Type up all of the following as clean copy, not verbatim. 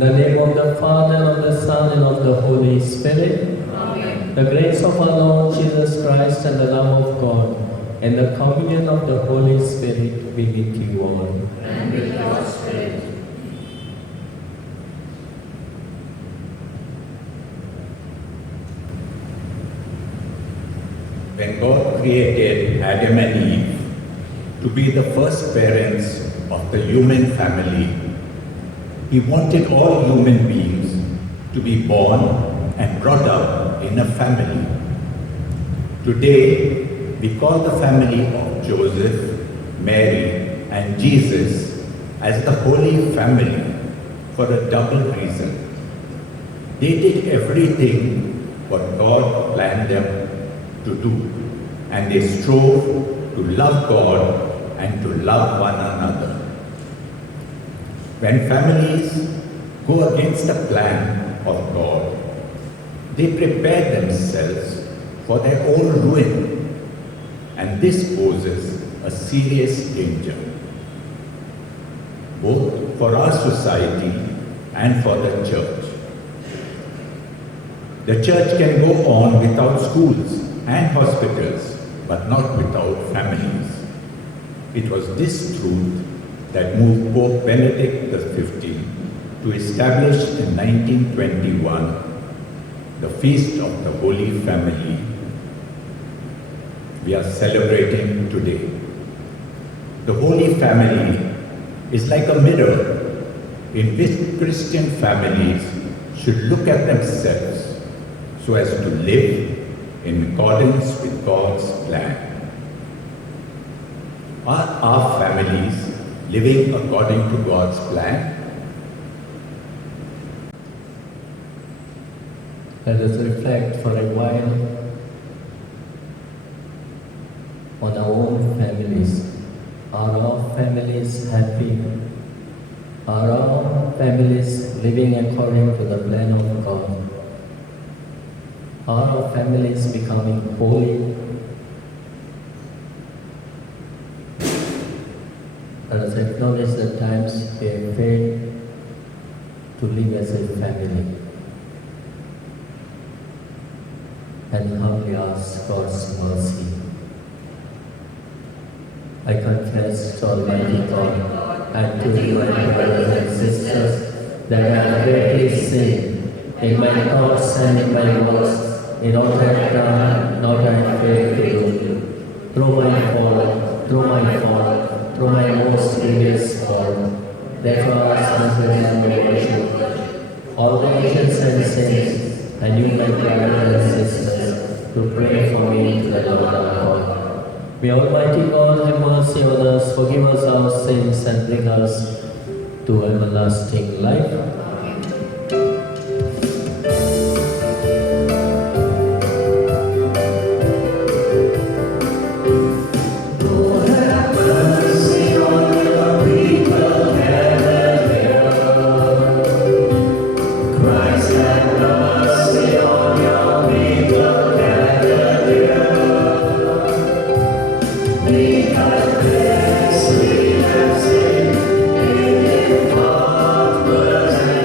the name of the Father, and of the Son, and of the Holy Spirit. Amen. The grace of our Lord Jesus Christ and the love of God and the communion of the Holy Spirit be with you all. And with your spirit. When God created Adam and Eve to be the first parents of the human family, He wanted all human beings to be born and brought up in a family. Today, we call the family of Joseph, Mary, and Jesus as the Holy Family for a double reason. They did everything what God planned them to do, and they strove to love God and to love one another. When families go against the plan of God, they prepare themselves for their own ruin, and this poses a serious danger, both for our society and for the church. The church can go on without schools and hospitals, but not without families. It was this truth that moved Pope Benedict XV to establish in 1921 the Feast of the Holy Family we are celebrating today. The Holy Family is like a mirror in which Christian families should look at themselves so as to live in accordance with God's plan. Are our families living according to God's plan? Let us reflect for a while on our own families. Are our families happy? Are our families living according to the plan of God? Are our families becoming holy? Let us acknowledge the times we have failed to live as a family and humbly ask God's mercy. I confess to Almighty God and to you, my brothers and sisters, that I have greatly sinned in my thoughts and in my words, in all I have done, not I have failed to do, through my most grievous fault. Therefore, I ask my worship, all the nations and saints, and you, my brothers and sisters, to pray for me to the Lord our God. May Almighty God have mercy on us, forgive us our sins, and bring us to everlasting life. We have sinned in thought, words, and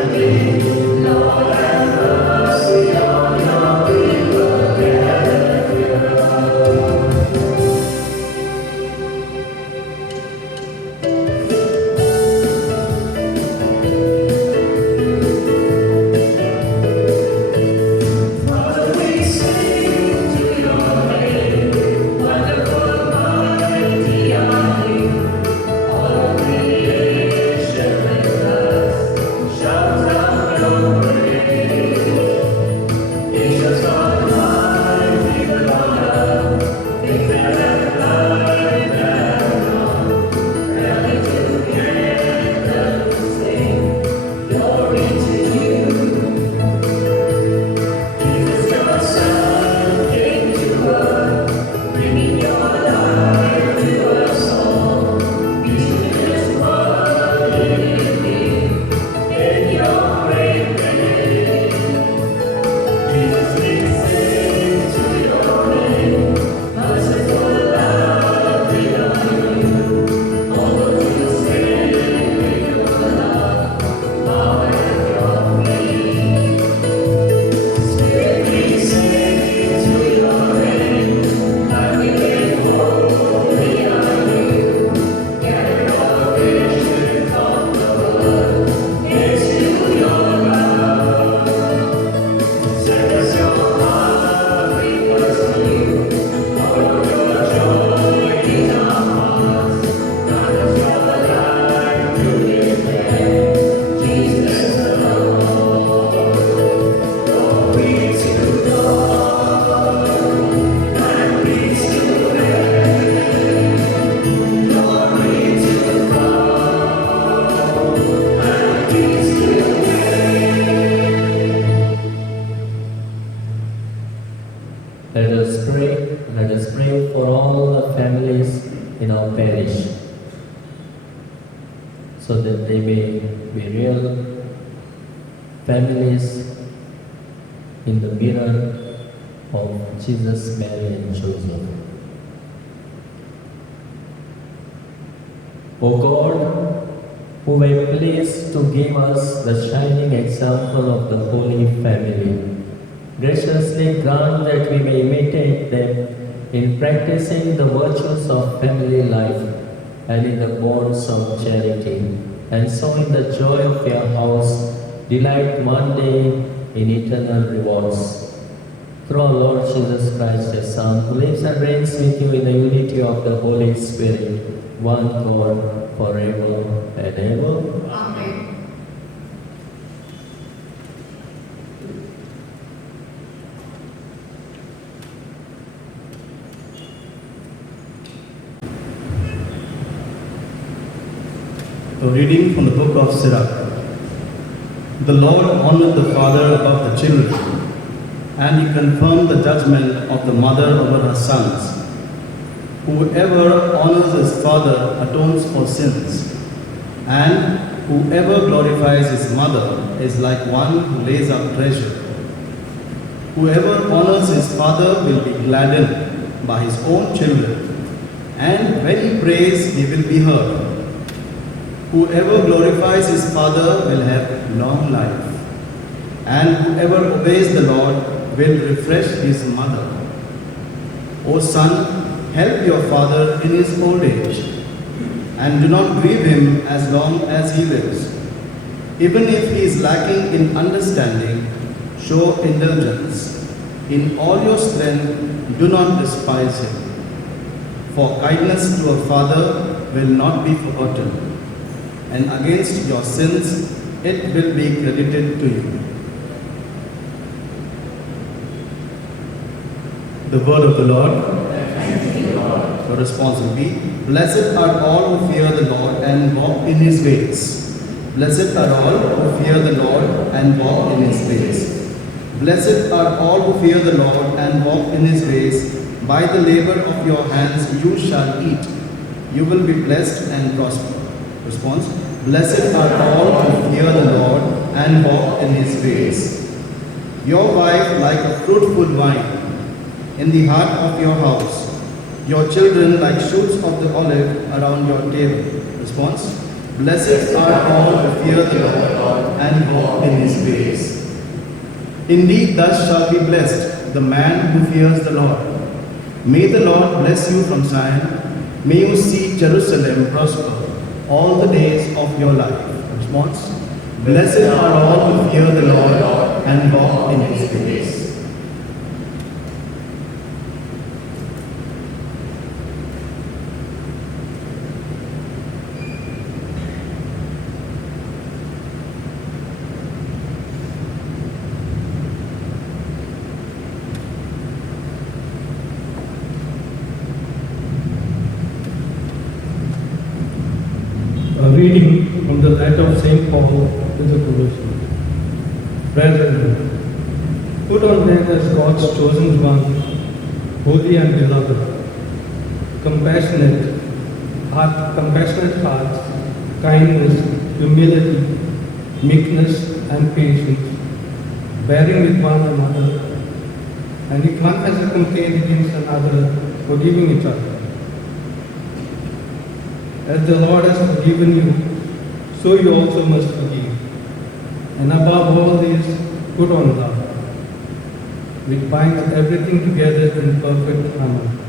so that they may be real families in the mirror of Jesus, Mary, and Joseph. O God, who were pleased to give us the shining example of the Holy Family, graciously grant that we may imitate them in practicing the virtues of family life and in the bonds of charity, and so in the joy of your house, delight one day in eternal rewards. Through our Lord Jesus Christ, your Son, who lives and reigns with you in the unity of the Holy Spirit, one God, forever and ever. Amen. A reading from the book of Sirach. The Lord honored the father above the children, and he confirmed the judgment of the mother over her sons. Whoever honors his father atones for sins, and whoever glorifies his mother is like one who lays up treasure. Whoever honors his father will be gladdened by his own children, and when he prays, he will be heard. Whoever glorifies his father will have long life, and whoever obeys the Lord will refresh his mother. O son, help your father in his old age, and do not grieve him as long as he lives. Even if he is lacking in understanding, show indulgence. In all your strength, do not despise him. For kindness to a father will not be forgotten, and against your sins it will be credited to you. The word of the Lord. The response will be, blessed are all who fear the Lord and walk in his ways. Blessed are all who fear the Lord and walk in his ways. Blessed are all who fear the Lord and walk in his ways. By the labor of your hands you shall eat. You will be blessed and prosper. Response, blessed are all who fear the Lord and walk in his ways. Your wife like a fruitful vine in the heart of your house. Your children like shoots of the olive around your table. Response, blessed are all who fear the Lord and walk in his ways. Indeed, thus shall be blessed the man who fears the Lord. May the Lord bless you from Zion. May you see Jerusalem prosper all the days of your life. Response, blessed are all who fear the Lord and walk in his ways. A reading from the letter of St. Paul to the Colossians. Brethren, put on them as God's chosen one, holy and beloved, compassionate hearts, kindness, humility, meekness, and patience, bearing with one another, and if one has a complaint against another, forgiving each other. As the Lord has forgiven you, so you also must forgive. And above all this, put on love, which binds everything together in perfect harmony.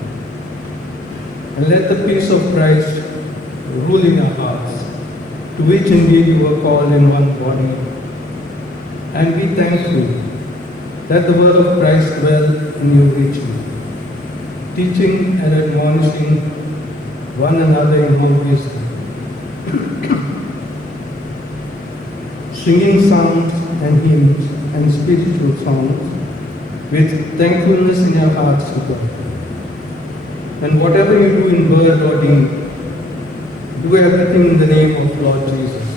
And let the peace of Christ rule in your hearts, to which indeed you were called in one body. And be thankful that the word of Christ dwell in you richly, teaching and admonishing one another in all wisdom, singing psalms and hymns and spiritual songs with thankfulness in your hearts to God. And whatever you do in word or deed, do everything in the name of Lord Jesus,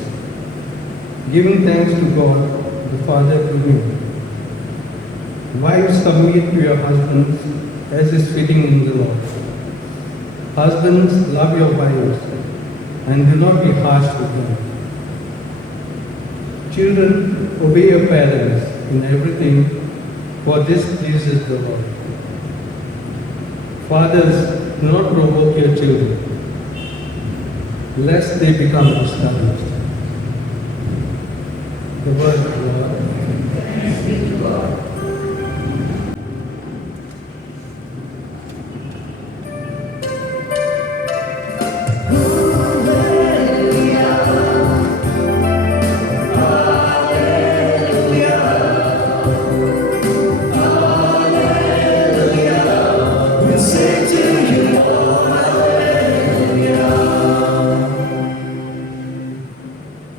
giving thanks to God the Father through him. Wives, submit to your husbands as is fitting in the Lord. Husbands, love your wives, and do not be harsh with them. Children, obey your parents in everything, for this pleases the Lord. Fathers, do not provoke your children, lest they become discouraged. The word of the Lord. Thanks be to God.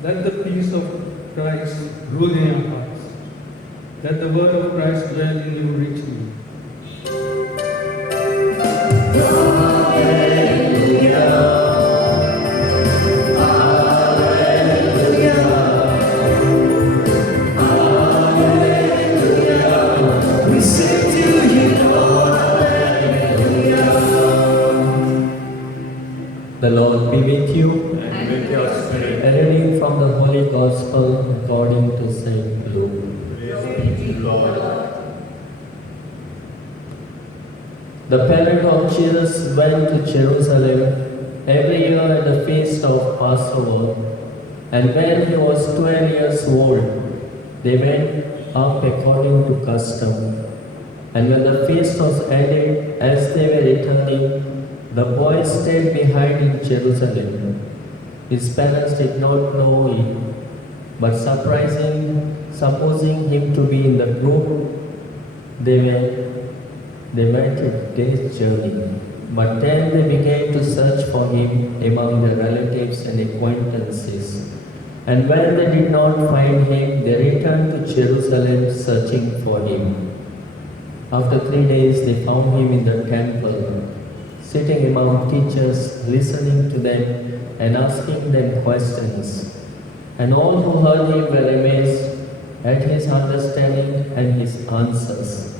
Let the peace of Christ rule in your hearts. Let the word of Christ dwell in you richly. The Lord be with you. And with your spirit. A reading from the Holy Gospel according to Saint Luke. Praise be to Lord. The parents of Jesus went to Jerusalem every year at the feast of Passover, and when he was 12 years old, they went up according to custom. And when the feast was ended, as they were returning, the boy stayed behind in Jerusalem. His parents did not know it, but supposing him to be in the group, they went a day's journey. But then they began to search for him among their relatives and acquaintances. And when they did not find him, they returned to Jerusalem searching for him. After 3 days, they found him in the temple, sitting among teachers, listening to them and asking them questions. And all who heard him were amazed at his understanding and his answers.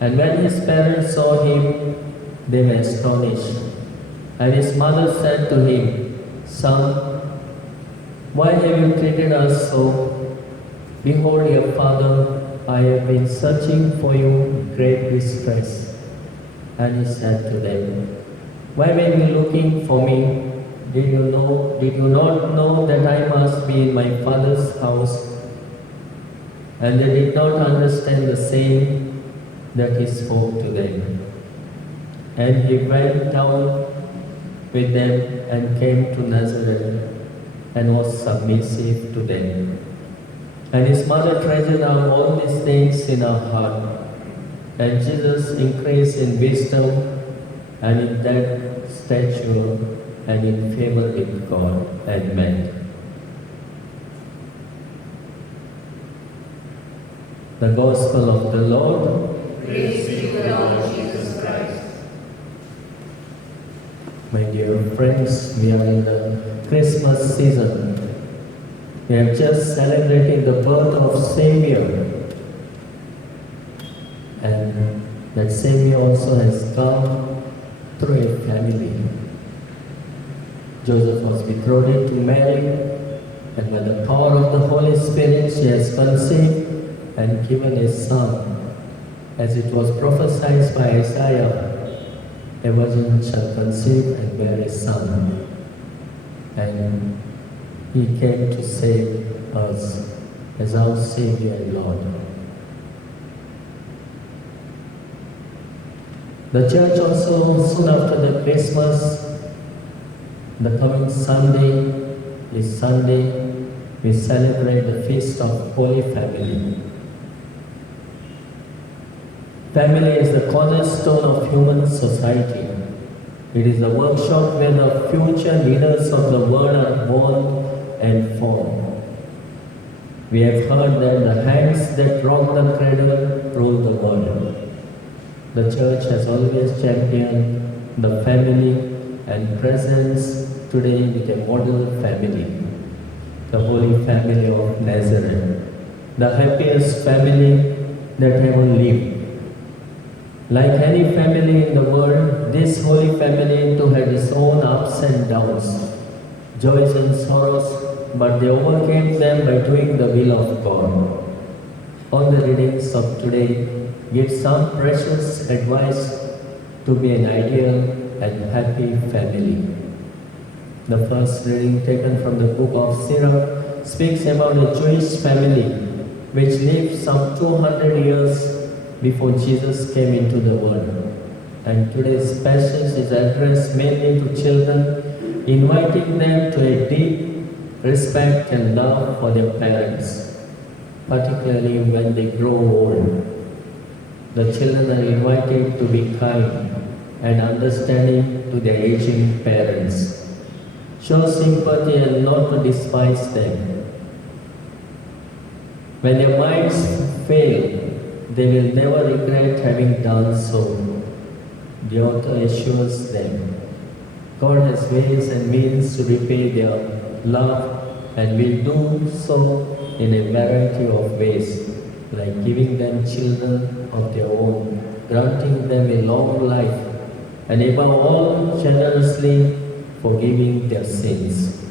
And when his parents saw him, they were astonished. And his mother said to him, "Son, why have you treated us so? Behold, your father, I have been searching for you in great distress." And he said to them, "Why were you looking for me? Did you not know that I must be in my father's house?" And they did not understand the saying that he spoke to them. And he went down with them and came to Nazareth and was submissive to them. And his mother treasured up all these things in her heart. And Jesus increased in wisdom and in that stature and in favor with God and men. The Gospel of the Lord. Praise be to the Lord Jesus Christ. My dear friends, we are in the Christmas season. We have just celebrated the birth of Savior. And that Savior also has come through a family. Joseph was betrothed to Mary, and by the power of the Holy Spirit she has conceived and given a son. As it was prophesied by Isaiah, a virgin shall conceive and bear a son. And he came to save us as our Savior and Lord. The church also, soon after the Christmas, the coming Sunday, this Sunday, we celebrate the feast of Holy Family. Family is the cornerstone of human society. It is the workshop where the future leaders of the world are born and formed. We have heard that the hands that rock the cradle rule the world. The church has always championed the family and presents today with a model family, the Holy Family of Nazareth, the happiest family that ever lived. Like any family in the world, this Holy Family too had its own ups and downs. joys and sorrows, but they overcame them by doing the will of God. All the readings of today give some precious advice to be an ideal and happy family. The first reading taken from the book of Sirach speaks about a Jewish family which lived some 200 years before Jesus came into the world. And today's passage is addressed mainly to children, inviting them to a deep respect and love for their parents, particularly when they grow old. The children are invited to be kind and understanding to their aging parents. Show sympathy and not to despise them. When their minds fail, they will never regret having done so. The author assures them God has ways and means to repay their love and will do so in a variety of ways, like giving them children of their own, granting them a long life, and above all, generously forgiving their sins.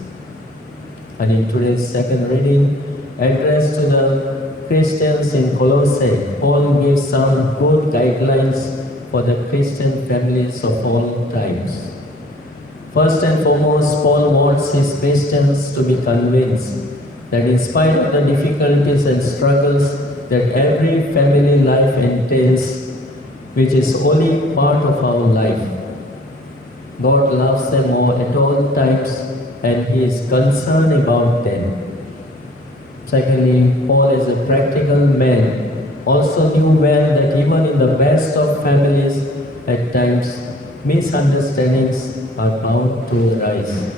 And in today's second reading, addressed to the Christians in Colossae, Paul gives some good guidelines for the Christian families of all times. First and foremost, Paul wants his Christians to be convinced that in spite of the difficulties and struggles that every family life entails, which is only part of our life, God loves them all at all times and He is concerned about them. Secondly, Paul as a practical man also knew well that even in the best of families, at times misunderstandings are bound to arise.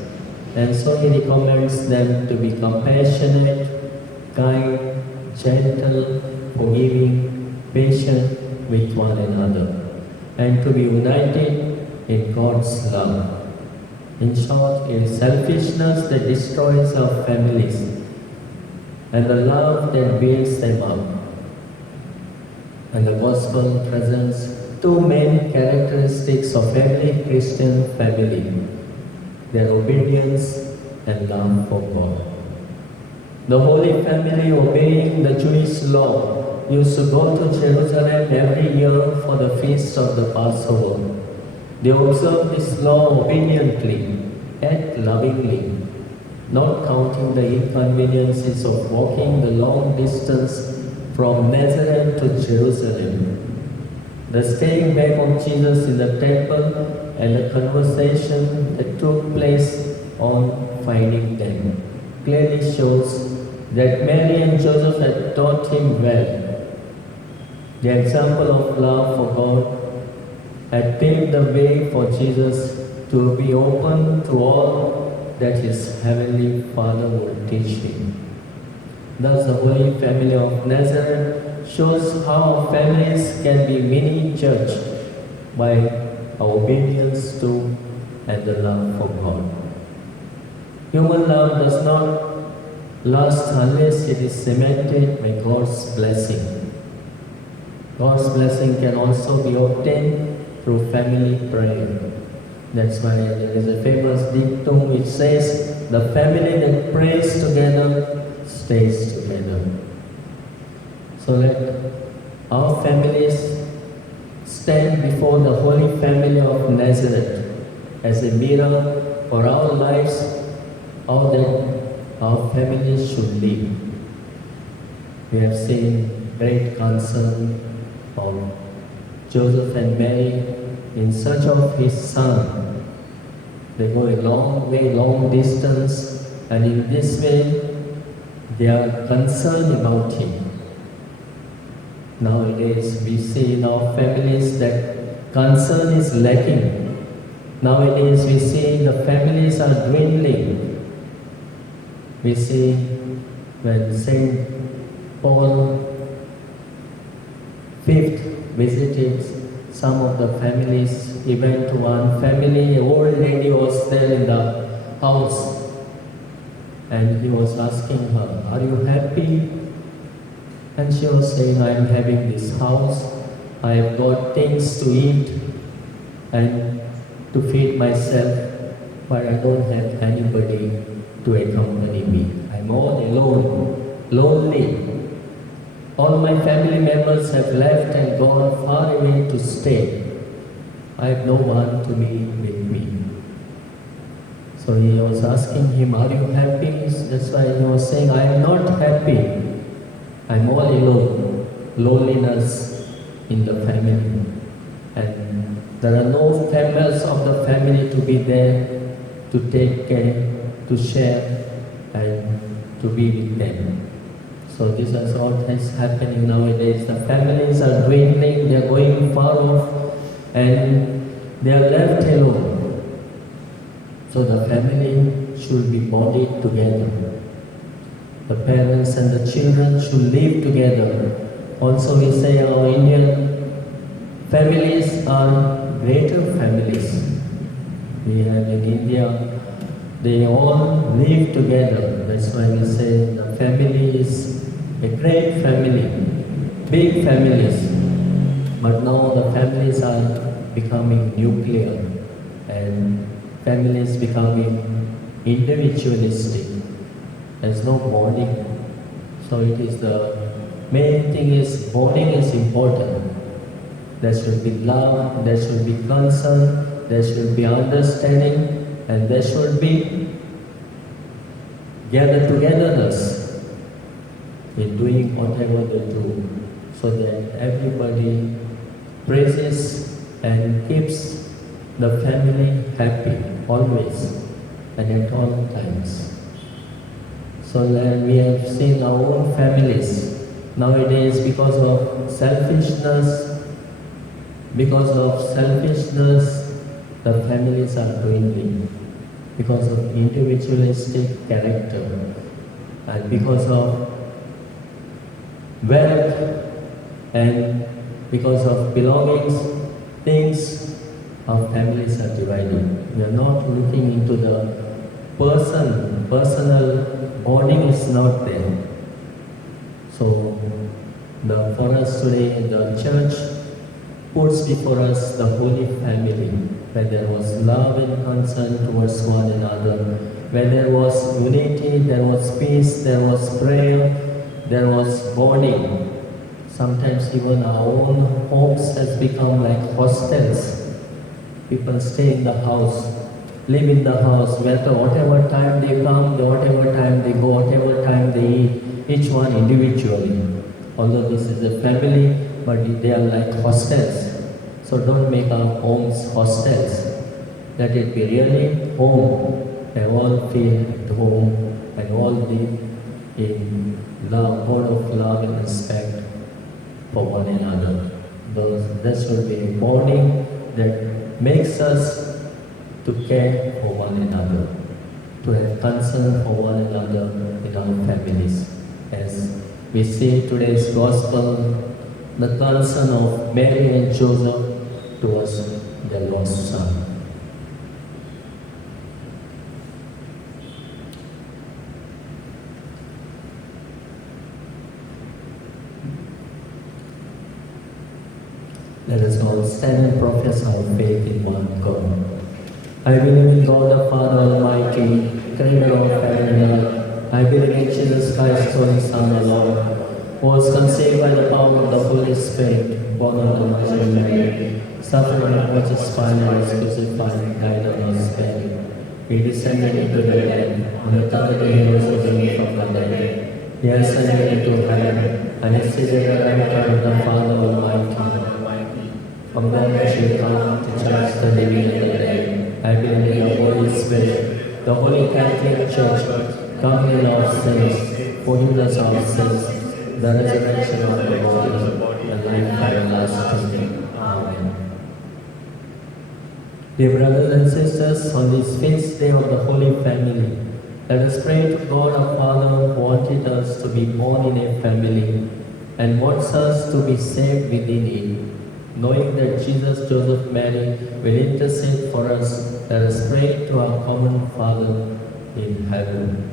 And so he recommends them to be compassionate, kind, gentle, forgiving, patient with one another, and to be united in God's love. In short, it is selfishness that destroys our families and the love that builds them up. And the Gospel presents two main characteristics of every Christian family: their obedience and love for God. The Holy Family, obeying the Jewish law, used to go to Jerusalem every year for the feast of the Passover. They observed this law obediently and lovingly, not counting the inconveniences of walking the long distance from Nazareth to Jerusalem. The staying back of Jesus in the temple and the conversation that took place on finding them clearly shows that Mary and Joseph had taught him well. The example of love for God had paved the way for Jesus to be open to all that his heavenly Father would teach him. Thus, the Holy Family of Nazareth shows how families can be mini-judged by our obedience to and the love for God. Human love does not last unless it is cemented by God's blessing. God's blessing can also be obtained through family prayer. That's why there is a famous dictum which says, "The family that prays together stays together." So let our families stand before the Holy Family of Nazareth as a mirror for our lives, how that our families should live. We have seen great concern of Joseph and Mary in search of his son. They go a long way, long distance, and in this way they are concerned about him. Nowadays we see in our families that concern is lacking. Nowadays we see the families are dwindling. We see when Saint Paul V visited some of the families, he went to one family, an old lady was there in the house, and he was asking her, "Are you happy?" And she was saying, "I am having this house, I have got things to eat and to feed myself, but I don't have anybody to accompany me. I'm all alone, lonely. All my family members have left and gone far away to stay. I have no one to be with me. So he was asking him, are you happy? That's why he was saying, I am not happy. I'm all alone. Loneliness in the family. And there are no members of the family to be there, to take care, to share, and to be with them. So this is what is happening nowadays. The families are dwindling, they are going far off, and they are left alone. So the family should be bonded together. The parents and the children should live together. Also we say our Indian families are greater families. We have in India, they all live together. That's why we say the family is a great family, big families. But now the families are becoming nuclear and families becoming individualistic. There's no bonding. So it is the main thing is bonding is important. There should be love, there should be concern, there should be understanding, and there should be gathered togetherness in doing whatever they do, so that everybody praises and keeps the family happy always and at all times. So then we have seen our own families nowadays because of selfishness, the families are dwindling. Because of individualistic character and because of wealth and because of belongings, things, our families are divided. We are not looking into the personal bonding is not there. So for us today, the church puts before us the Holy Family, where there was love and concern towards one another, where there was unity, there was peace, there was prayer, there was bonding. Sometimes even our own homes has become like hostels. People stay in the house, live in the house, whatever time they come, whatever time they go, whatever time they eat, each one individually. Although this is a family, but they are like hostels. So don't make our homes hostels. Let it be really home, and all feel at home, and all live in love, word of love and respect for one another. There should be a bonding that makes us to care for one another, to have concern for one another in our families. As we see today's gospel, the concern of Mary and Joseph towards their lost son. Let us all stand and profess our faith in one God. I believe in God the Father Almighty, creator of heaven and earth. I believe in Jesus Christ, Holy Son, our Lord, who was conceived by the power of the Holy Spirit, born of the Virgin Mary, suffered under Pontius Pilate, was crucified, and died and was buried. He descended into the dead. On the third day he rose again from the dead. He ascended into heaven, and is seated at the right hand of the Father Almighty. From there he shall come to judge the living and the dead. I believe in the Holy Spirit, the Holy Catholic Church, communion of saints, forgiveness of sins, the resurrection of the body, and life everlasting. Amen. Dear brothers and sisters, on this feast day of the Holy Family, let us pray to God our Father who wanted us to be born in a family and wants us to be saved within it. Knowing that Jesus, Joseph, Mary will intercede for us, let us pray to our common Father in heaven.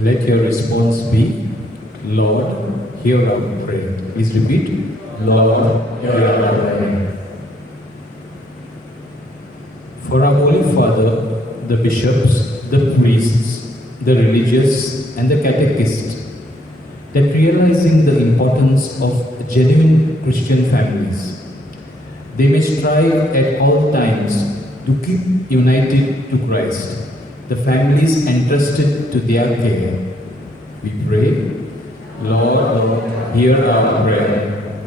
Let your response be, Lord, hear our prayer. Please repeat, Lord, hear our prayer. For our Holy Father, the bishops, the priests, the religious, and the catechists, that realizing the importance of genuine Christian families, they may strive at all times to keep united to Christ, the families entrusted to their care. We pray, Lord, hear our prayer.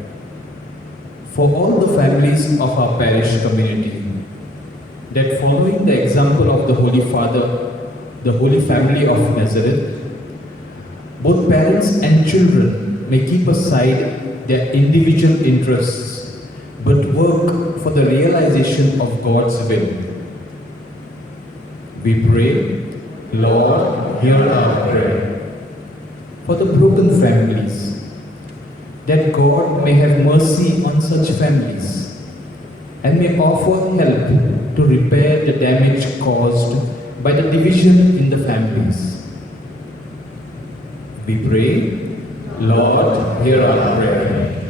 For all the families of our parish community, that following the example of the Holy Father, the Holy Family of Nazareth, both parents and children may keep aside their individual interests, but work for the realization of God's will. We pray, Lord, hear our prayer. For the broken families, that God may have mercy on such families and may offer help to repair the damage caused by the division in the families. We pray, Lord, hear our prayer.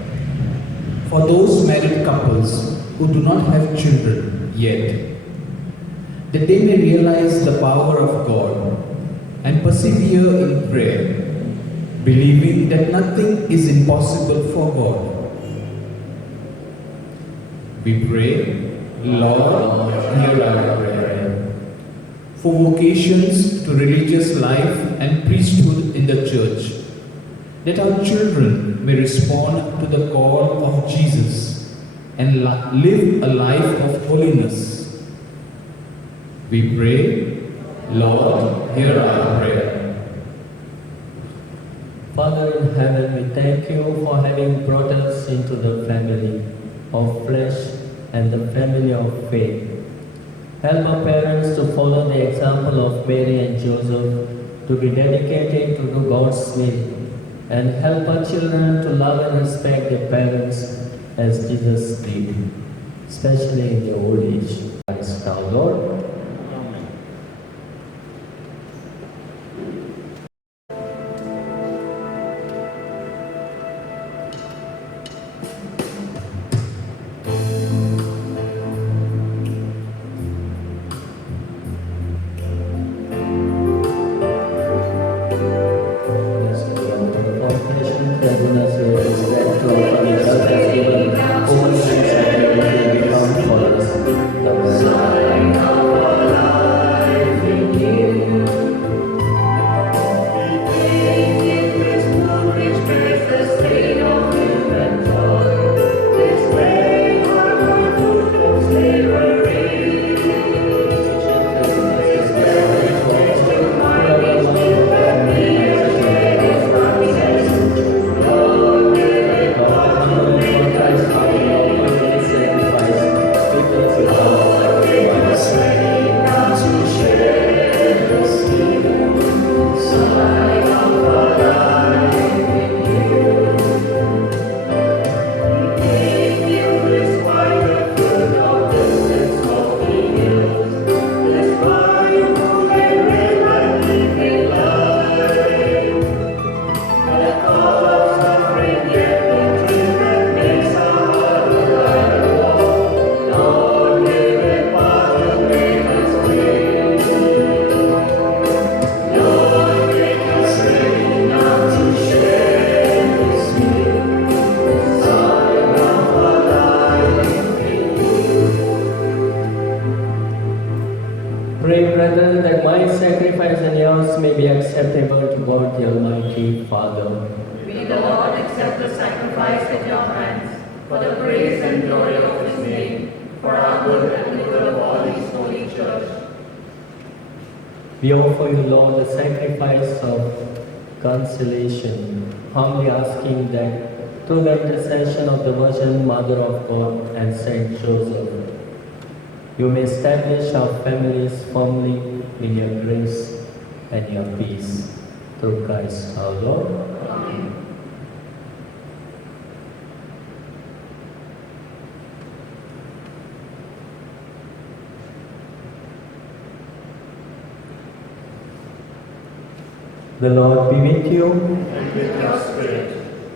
For those married couples who do not have children yet, that they may realize the power of God and persevere in prayer, believing that nothing is impossible for God. We pray, Lord, hear our prayer. For vocations to religious life and priesthood in the Church, that our children may respond to the call of Jesus and live a life of holiness. We pray, Lord, hear our prayer. Father in heaven, we thank you for having brought us into the family of flesh and the family of faith. Help our parents to follow the example of Mary and Joseph, to be dedicated to do God's will, and help our children to love and respect their parents as Jesus did, especially in their old age. Christ our Lord. Pray, brethren, that my sacrifice and yours may be acceptable to God the Almighty Father. May the Lord accept the sacrifice at your hands, for the praise and glory of His name, for our good and the good of all His holy church. We offer you, Lord, the sacrifice of consolation, humbly asking that through the intercession of the Virgin Mother of God and Saint Joseph, you may establish our families firmly in your grace and your peace. Through Christ our Lord. Amen. The Lord be with you. And with your spirit,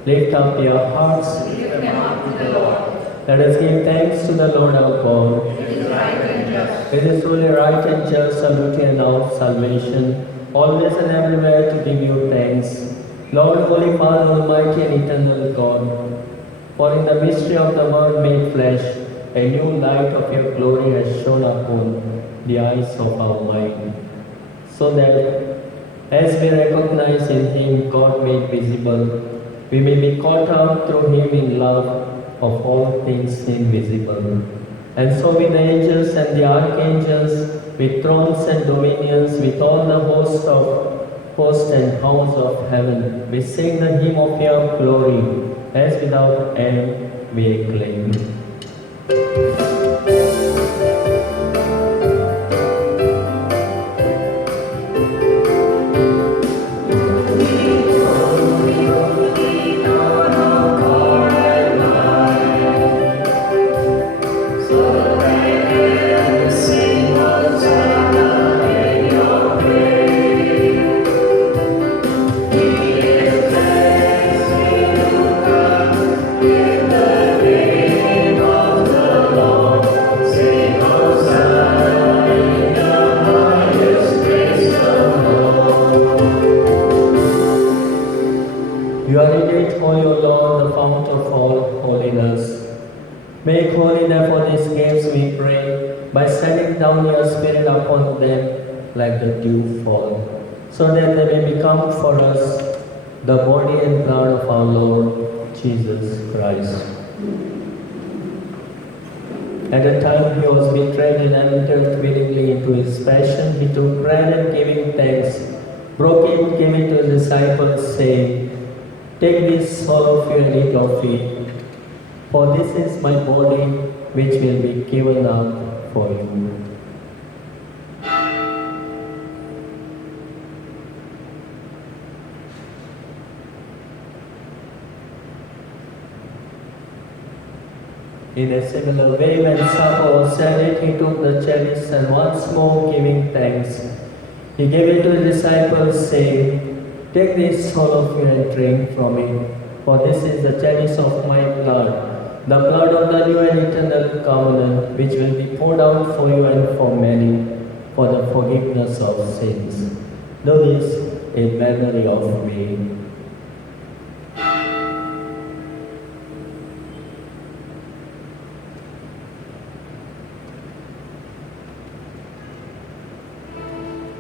Lift up your hearts. lift them up to the Lord. Let us give thanks to the Lord our God. It is right and just. It is truly right and just, our duty and our salvation, always and everywhere to give you thanks. Lord, Holy Father, Almighty and Eternal God, for in the mystery of the Word made flesh, a new light of your glory has shone upon the eyes of our mind, so that as we recognize in Him God made visible, we may be caught up through Him in love of all things invisible. And so with the angels and the archangels, with thrones and dominions, with all the hosts and powers of heaven, we sing the hymn of your glory, as without end we acclaim. You are indeed holy, O Lord, the fount of all holiness. Make holy therefore these gifts, we pray, by sending down your Spirit upon them like the dew fall, so that they may become for us the body and blood of our Lord Jesus Christ. At the time he was betrayed and entered willingly into his passion, he took bread and giving thanks, broke it, gave it to his disciples, saying, "Take this, all of you, and eat of it, for this is my body, which will be given up for you." In a similar way, when supper was ended, he took the chalice and once more giving thanks, he gave it to his disciples, saying, "Take this, all of you, and drink from it, for this is the chalice of my blood, the blood of the new and eternal covenant, which will be poured out for you and for many, for the forgiveness of sins. Do this in memory of me."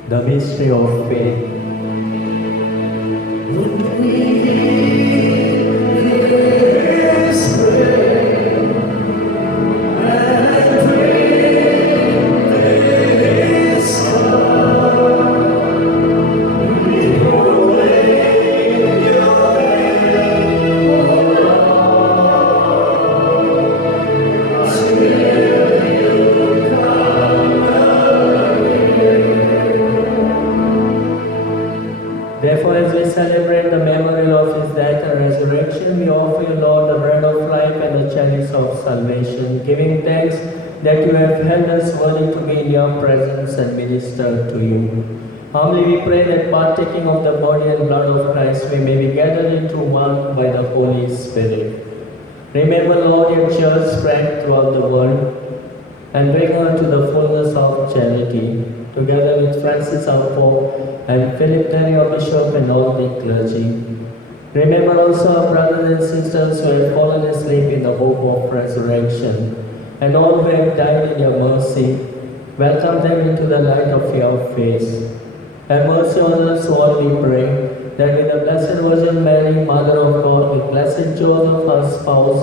The mystery of faith. Therefore, as we celebrate the memorial of his death and resurrection, we offer you, Lord, the bread of life and the chalice of salvation, giving thanks that you have held us worthy to be in your presence and minister to you. Humbly we pray that partaking of the body and blood of Christ, we may be gathered into one by the Holy Spirit. Remember, Lord, your church spread throughout the world, and bring her to the fullness of charity, together with Francis our Pope, and Philip Neri, our Bishop, and all the clergy. Remember also our brothers and sisters who have fallen asleep in the hope of resurrection, and all who have died in your mercy. Welcome them into the light of your face. Have mercy on us all, we pray, that with the Blessed Virgin Mary, Mother of God, with Blessed Joseph, her spouse,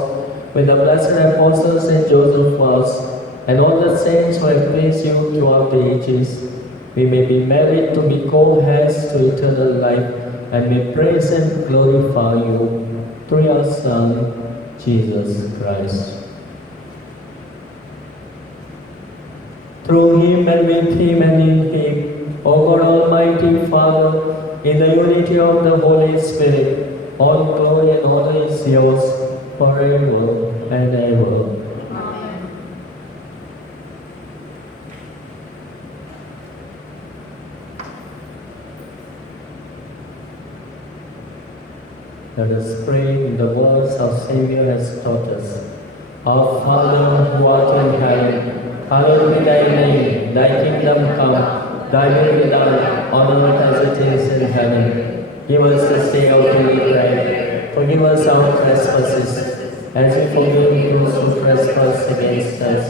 with the blessed apostles Saint Joseph was, and all the saints who have pleased you throughout the ages, we may be married to be co-heirs to eternal life, and may praise and glorify you through your Son, Jesus Christ. Through him and with him and in him, O God Almighty Father, in the unity of the Holy Spirit, all glory and honor is yours forever and ever. Let us pray in the words our Savior has taught us. Our Father who art in heaven, hallowed be thy name. Thy kingdom come, Thy will be done on earth as it is in heaven. Give us this day our daily bread. Forgive us our trespasses, as we forgive those who trespass against us.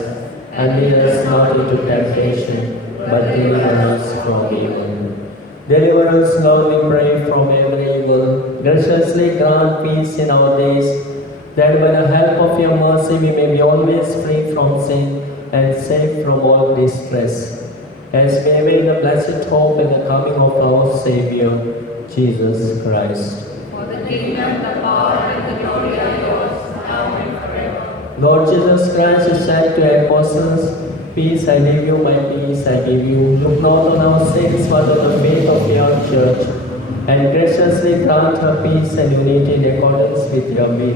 And lead us not into temptation, but deliver us from evil. Deliver us, Lord, we pray, from every evil. Graciously grant peace in our days, that by the help of your mercy we may be always free from sin and safe from all distress, as we await the blessed hope and the coming of our Savior, Jesus Christ. For the kingdom, the power, and the glory are yours, now and forever. Lord Jesus Christ, you said to your apostles, peace I leave you, my peace I give you. Look not on our sins, but on the faith of your church, and graciously grant her peace and unity in accordance with your will,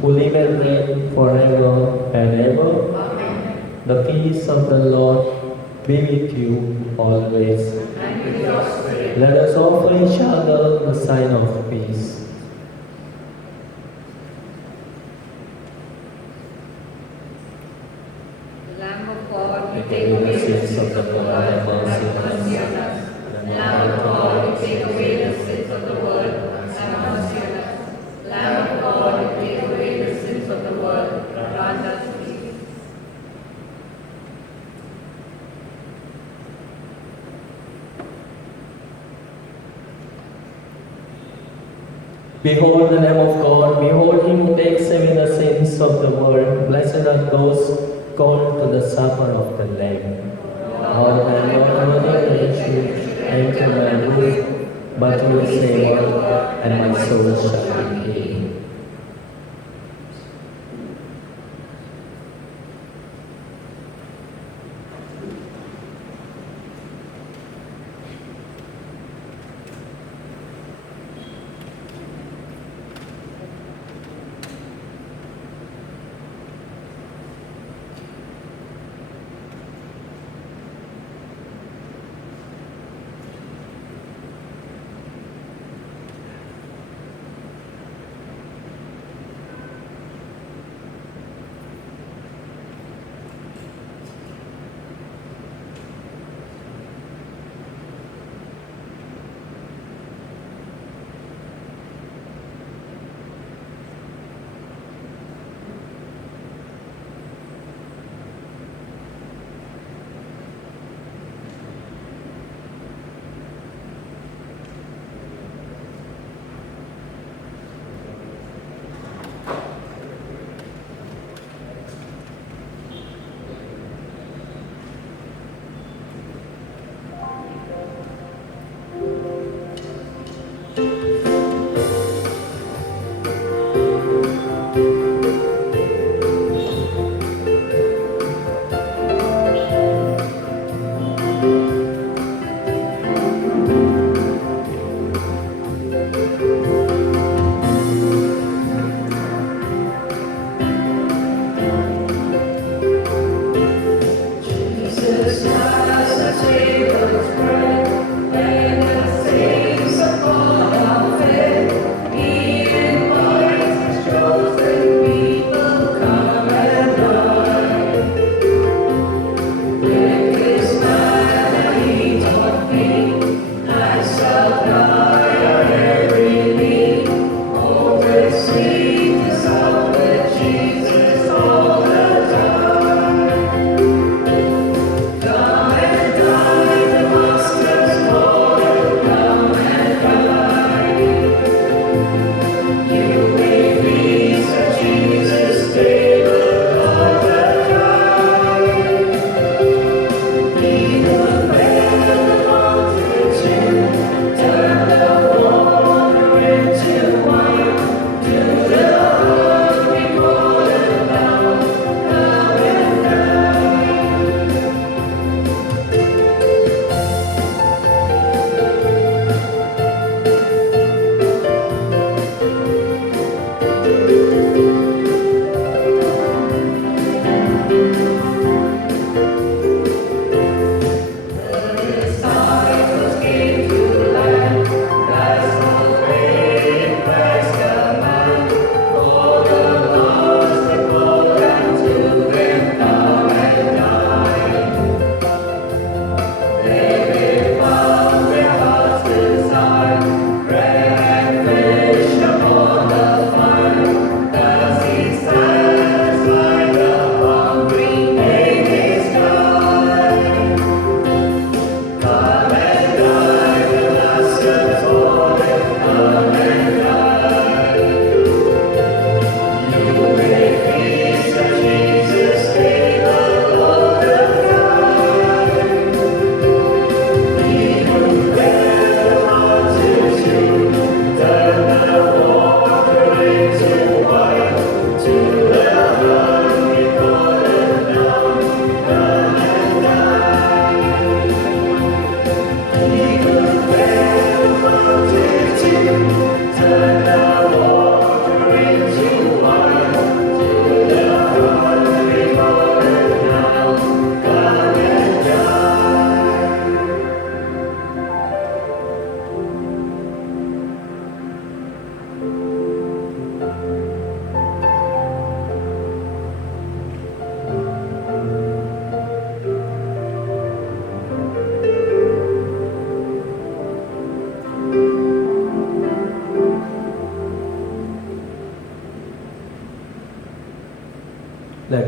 who live and reign forever and ever. Amen. The peace of the Lord be with you always. And with your spirit. Let us offer each other the sign of peace. The Lamb of God, you Take take away away the the sins of the world, have mercy on us. Lamb of God, you take away the sins of the world, have mercy on us. Lamb of God, you take away the sins of the world, grant us peace. Behold the Lamb of God, behold him who takes away the sins of the world. Blessed are those called to the supper of the Lamb. Lord, I am not worthy that you should enter my roof, but you say one word, and my soul shall be healed.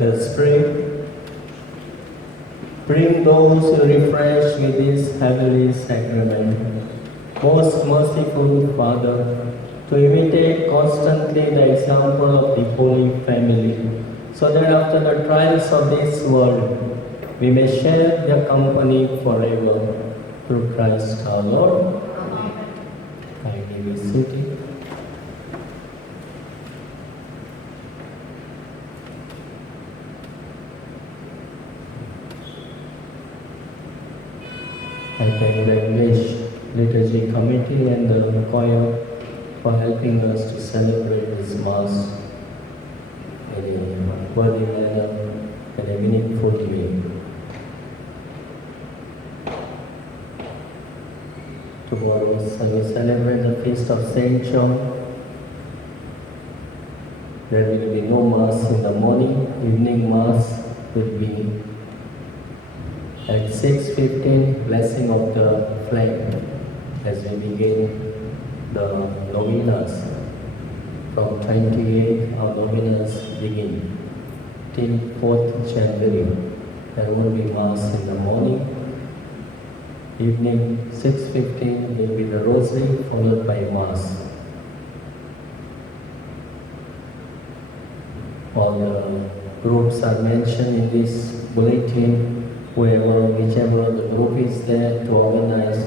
Let us pray. Bring those who refresh with this heavenly sacrament. Most merciful Father, to imitate constantly the example of the Holy Family, so that after the trials of this world, we may share their company forever. Through Christ our Lord. Amen. Kindly be seated. I thank the English Liturgy Committee and the choir for helping us to celebrate this Mass in a worthy manner and a meaningful way. Tomorrow we celebrate the feast of Saint John. There will be no Mass in the morning. Evening Mass will be at 6:15, blessing of the flag as we begin the novenas. From 28, our novenas begin till 4th January. There will be Mass in the morning. Evening 6:15 will be the Rosary followed by Mass. All the groups are mentioned in this bulletin. Whichever the group is there to organize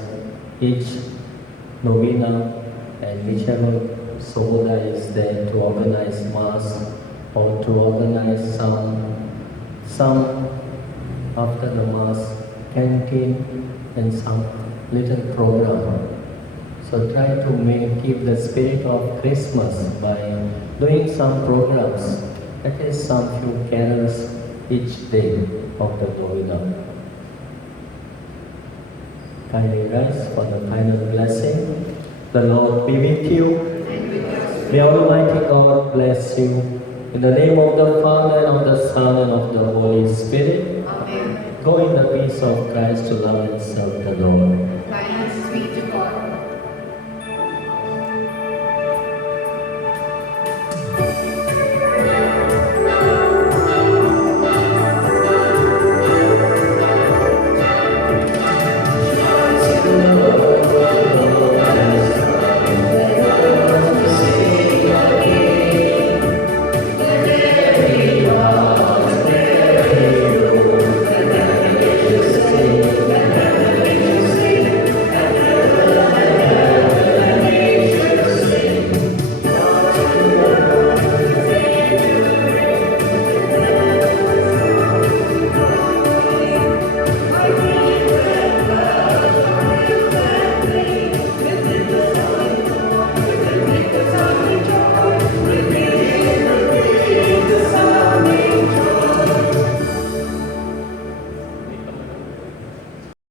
each novena, and whichever Soboda is there to organize Mass or to organize some after the Mass canteen and some little program. So try to keep the spirit of Christmas by doing some programs, at least some few carols each day of the novena. Kindly rise for the final blessing. The Lord be with you. May Almighty God bless you. In the name of the Father, and of the Son, and of the Holy Spirit. Amen. Go in the peace of Christ to love and serve the Lord. Thanks be to God.